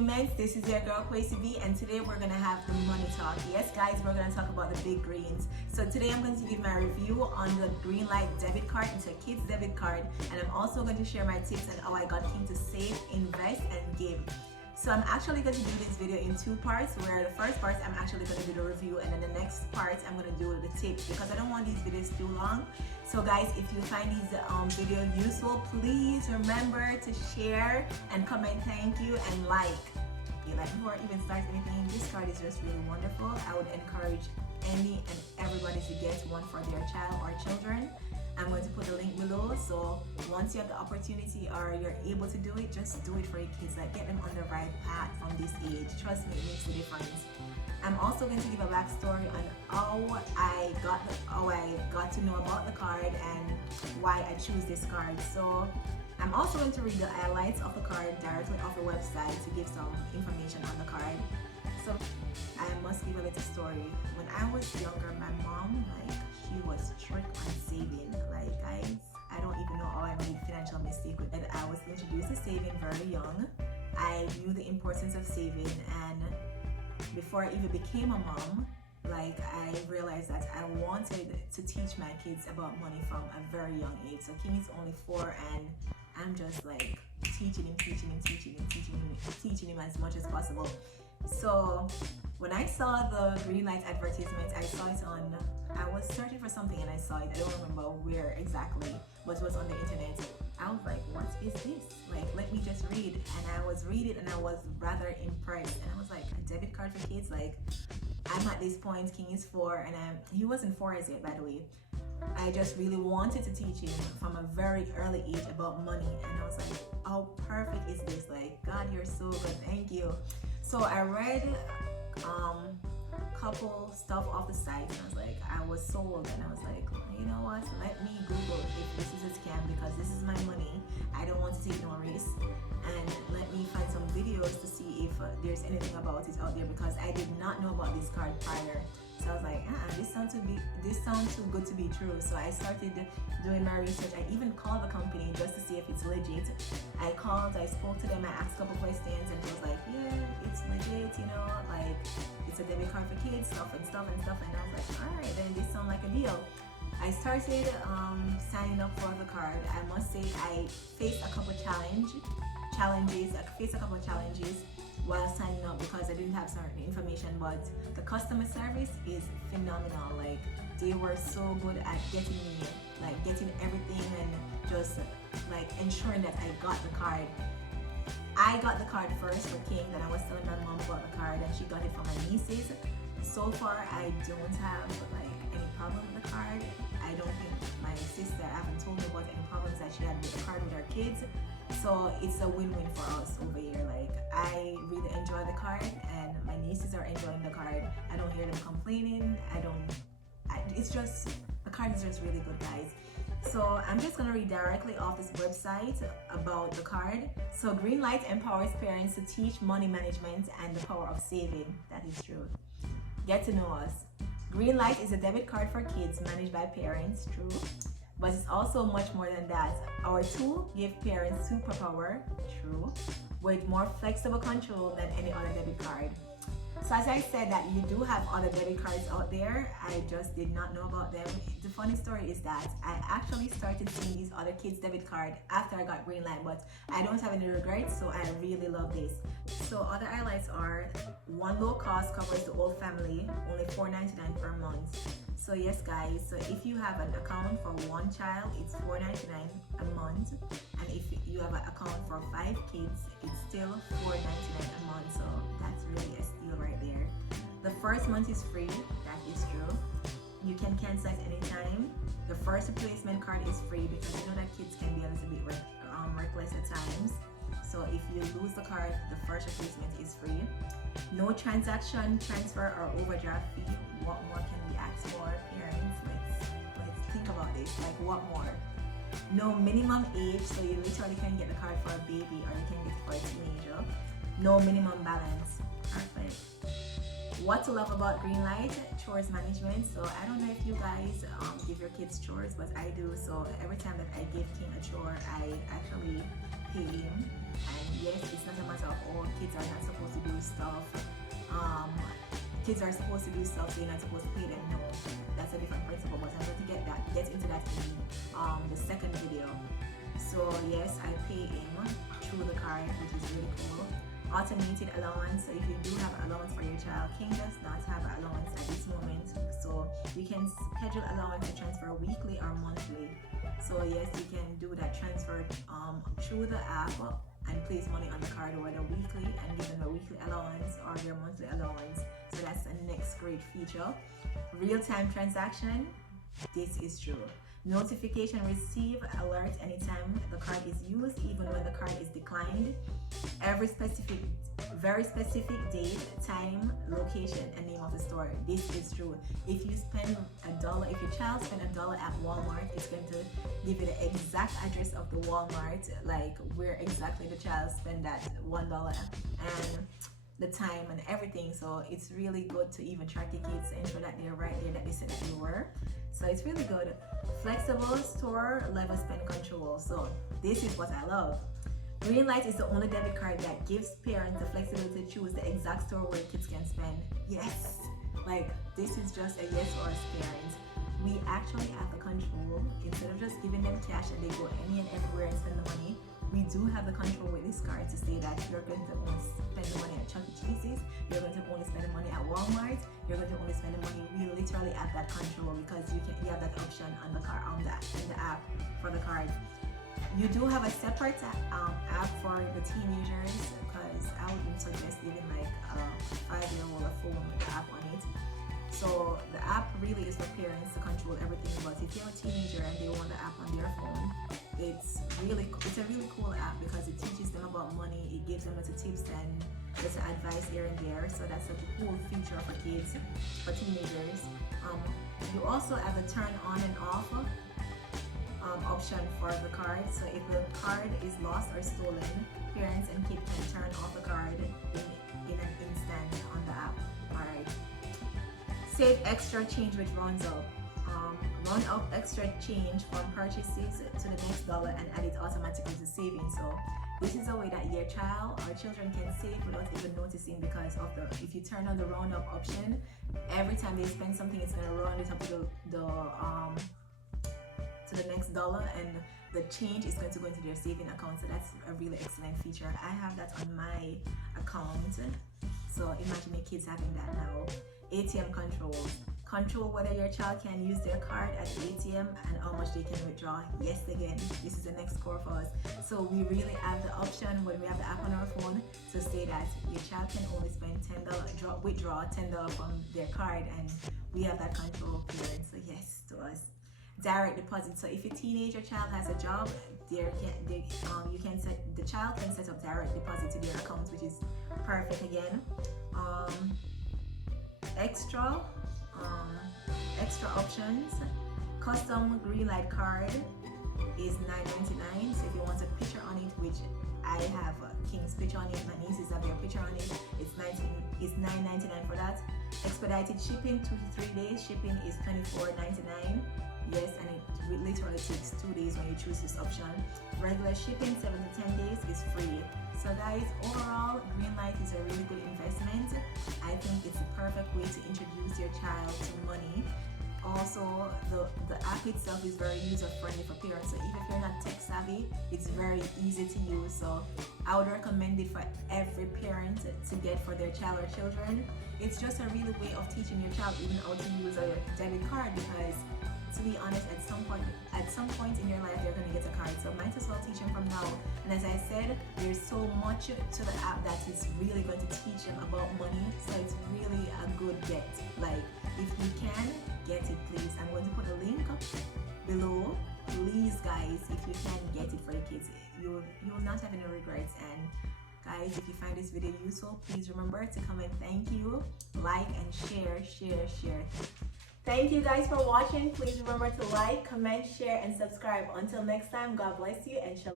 me Ments, this is your girl Quasi B, and today we're gonna have the money talk. Yes guys, we're gonna talk about the big greens. So today I'm going to give my review on the Greenlight debit card. It's a kid's debit card, and I'm also going to share my tips on how I got him to save, invest, and give. So I'm actually going to do this video in two parts, where the first part I'm actually going to do the review, and then the next part I'm going to do the tips, because I don't want these videos too long. So guys, if you find these video useful, please remember to share and comment thank you and like. Okay, like before I even start anything, this card is just really wonderful. I would encourage any and everybody to get one for their child or children. I'm going to put the link below, so once you have the opportunity or you're able to do it, just do it for your kids. Like, get them on the right path from this age. Trust me, it makes a difference. I'm also going to give a backstory on how I got to know about the card and why I choose this card. So I'm also going to read the highlights of the card directly off the website to give some information on the card. So I must give a little story. When I was younger, my mom, she was strict on saving. Like, guys, I don't even know how I made financial mistake with it. I was introduced to saving very young. I knew the importance of saving, and before I even became a mom, I realized that I wanted to teach my kids about money from a very young age. So King is only 4, and I'm just like teaching him as much as possible. So when I saw the Greenlight advertisement, I was searching for something and I saw it. I don't remember where exactly, but it was on the internet. I was like, what is this? Like, let me just read. And I was reading and I was rather impressed. And I was like, a debit card for kids? Like, I'm at this point, King is 4, and he wasn't 4 as yet, by the way. I just really wanted to teach him from a very early age about money. And I was like, how perfect is this? Like, God, you're so good, thank you. So I read couple stuff off the site, and I was sold, and I was like, you know what, let me Google if this is a scam, because this is my money. I don't want to take no risk, and let me find some videos to see if there's anything about it out there, because I did not know about this card prior. So I was like, this sounds too good to be true. So I started doing my research. I even called the company just to see if it's legit. I spoke to them, I asked a couple questions, and it was like, yeah, it's legit, like, it's a debit card for kids, stuff. And I was like, alright, then this sounds like a deal. I started signing up for the card. I must say I faced a couple challenges while signing up, because I didn't have certain information, but the customer service is phenomenal. Like, they were so good at getting everything and just ensuring that I got the card. I got the card first for King, then I was telling my mom about the card, and she got it for my nieces. So far, I don't have any problem with the card. I don't think my sister haven't told me about any problems that she had with the card with her kids. So it's a win-win for us over here. Like, I really enjoy the card, and my nieces are enjoying the card. I don't hear them complaining. It's just, the card is just really good, guys. So I'm just gonna read directly off this website about the card. So Greenlight empowers parents to teach money management and the power of saving. That is true. Get to know us. Greenlight is a debit card for kids managed by parents, true. But it's also much more than that. Our tool gives parents superpower, true, with more flexible control than any other debit card. So as I said, that you do have other debit cards out there, I just did not know about them. The funny story is that I actually started seeing these other kids' debit card after I got Greenlight, but I don't have any regrets, so I really love this. So other highlights are, one low cost covers the whole family, only $4.99 per month. So yes guys, so if you have an account for one child, it's $4.99 a month, and if you have an account for 5 kids, it's still $4.99 a month. So that's really a steal right there. The first month is free, that is true. You can cancel at any time. The first replacement card is free, because you know that kids can be a little bit reckless at times. So if you lose the card, the first replacement is free. No transaction, transfer, or overdraft fee. What more can we ask for, parents? Let's think about this. Like, what more? No minimum age, so you literally can get the card for a baby, or you can get it for a teenager. No minimum balance. Perfect. What to love about Greenlight? Chores management. So I don't know if you guys give your kids chores, but I do. So every time that I give King a chore, I actually pay him. And yes, it's not a matter of, oh, kids are not supposed to do stuff. Kids are supposed to do stuff, so you're not supposed to pay them. No, that's a different principle, but I'm going to get into that in the second video. So yes, I pay him through the card, which is really cool. Automated allowance, so if you do have allowance for your child, King does not have allowance at this moment, so you can schedule allowance to transfer weekly or monthly. So yes, you can do that transfer through the app and place money on the card, whether weekly, and give them a weekly allowance or their monthly allowance. So that's the next great feature. Real-time transaction, this is true. Notification receive alert anytime the card is used, even when the card is declined. Very specific date, time, location, and name of the store. This is true. If you spend $1, if your child spend $1 at Walmart, it's going to give you the exact address of the Walmart, like where exactly the child spent that $1 and the time and everything. So it's really good to even track your kids, ensure that they're right there that they said that you were. So it's really good. Flexible store level spend control. So this is what I love. Greenlight is the only debit card that gives parents the flexibility to choose the exact store where kids can spend. Yes, like this is just a yes or a parents. We actually have the control. Instead of just giving them cash and they go any and everywhere and spend the money, we do have the control with this card to say that you're going to only spend the money at Chuck E. Cheese's, you're going to only spend the money at Walmart, you're going to only spend the money. We literally have that control because you have that option on the card, in the app for the card. You do have a separate app for the teenagers, because I wouldn't suggest even like a 5-year-old a phone with the app on it. So the app really is for parents to control everything, but if you're a teenager and they want the app on their phone, it's a really cool app because it teaches them about money, it gives them little tips and just advice here and there. So that's a cool feature for kids, for teenagers. You also have a turn on and off option for the card. So if the card is lost or stolen, parents and kids can turn off the card in an instant on the app. Alright. Save extra change which runs up. Run up extra change from purchases to the next dollar and add it automatically to savings. So this is a way that your child or children can save without even noticing, because of if you turn on the round up option, every time they spend something, it's going to round it up to the next dollar, and the change is going to go into their saving account. So that's a really excellent feature. I have that on my account. So imagine your kids having that now. ATM controls. Control whether your child can use their card at the ATM and how much they can withdraw. Yes, again, this is the next core for us. So we really have the option when we have the app on our phone to say that your child can only spend $10, withdraw $10 from their card, and we have that control period. So yes to us. Direct deposit. So if your teenager child has a job, the child can set up direct deposit to their account, which is perfect again. Extra options. Custom Greenlight card is $9.99. So if you want a picture on it, which I have King's picture on it, my nieces have their picture on it, it's $9.99 for that. Expedited shipping, 2 to 3 days. Shipping is $24.99. Yes, and it literally takes 2 days when you choose this option. Regular shipping, 7 to 10 days, is free. So guys, overall, Greenlight is a really good investment. I think it's the perfect way to introduce your child to money. Also, the app itself is very user-friendly for parents. So even if you're not tech savvy, it's very easy to use. So I would recommend it for every parent to get for their child or children. It's just a really way of teaching your child even how to use a debit card, because to be honest, at some point in your life, they're going to get a card. So might as well teach them from now. And as I said, there's so much to the app that is really going to teach them about money. So it's really a good get. Like, if you can, get it, please. I'm going to put a link below. Please, guys, if you can get it for your kids, you'll not have any regrets. And guys, if you find this video useful, please remember to comment thank you, like, and share. Thank you guys for watching. Please remember to like, comment, share, and subscribe. Until next time, God bless you and shalom.